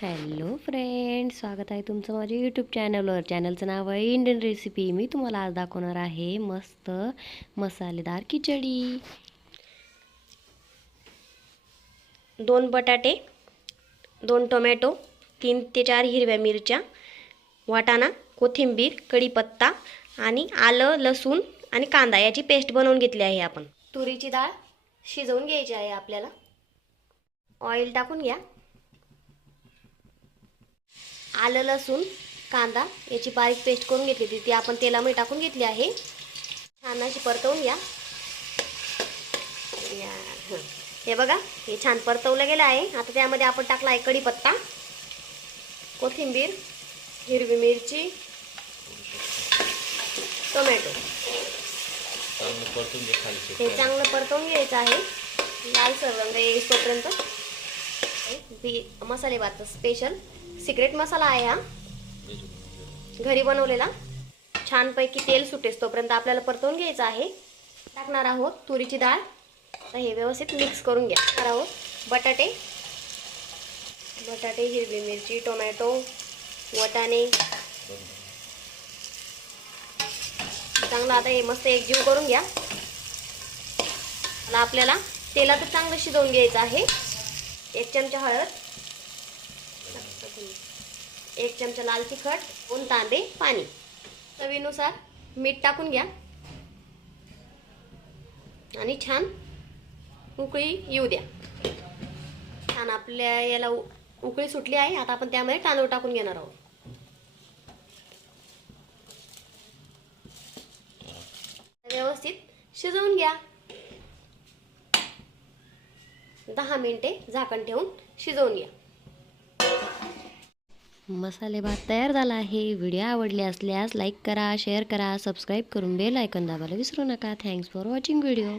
Hello friend, स्वागत आहे तुमचं माझ्या यूट्यूब चॅनलवर. चॅनलचं नाव आहे इंडियन रेसिपी. मी तुम्हाला आज दाखवणार आहे मस्त मसालेदार खिचडी. 2 बटाटे, 2 टोमॅटो, 3 ते 4 हिरव्या मिरच्या, वाटाणा, कोथिंबीर, कढीपत्ता आणि आलं, लसूण आणि कांदा याची पेस्ट बनवून घेतली आहे. आपण तुरीची डाळ शिजवून घ्यायची आहे. आपल्याला ऑइल टाकून घ्या. आलं, लसूण, कांदा याची बारीक पेस्ट करून घेतली होती, ती आपण तेलामध्ये टाकून घेतली आहे. छान अशी परतवून घ्या. हे बघा, हे छान परतवलं गेलं आहे. आता त्यामध्ये आपण टाकला आहे कढीपत्ता, कोथिंबीर, हिरवी मिरची, टोमॅटो. हे चांगलं परतवून घ्यायचं आहे. लालसर रंग येईपर्यंत. मसाले भात स्पेशल सिक्रेट मसाला आहे हा, घरी बनवलेला. छानपैकी तेल सुटेस तोपर्यंत आपल्याला परतवून घ्यायचं आहे. टाकणार आहोत तुरीची डाळ. तर हे व्यवस्थित मिक्स करून घ्या. टाकणार आहोत बटाटे, हिरवी मिरची, टोमॅटो, वाटाणे. चांगलं आता हे मस्त एकजीव करून घ्या. आता आपल्याला तेलात चांगलं शिजवून घ्यायचं आहे. 1 चमचा हळद, 1 चमचा लाल तिखट, 2 तांबे पाणी, चवीनुसार मीठ टाकून घ्या आणि छान उकळी येऊ द्या. छान आपल्या याला उकळी सुटली आहे. आता आपण त्यामध्ये तांदूळ टाकून घेणार आहोत. व्यवस्थित शिजवून घ्या. 10 मिनिटे झाकण ठेवून शिजवून घ्या. मसाले भात तयार झाला आहे. व्हिडिओ आवडले असल्यास लाईक करा, शेअर करा, सबस्क्राईब करून बेल आयकॉन दाबायला विसरू नका. Thanks for watching video.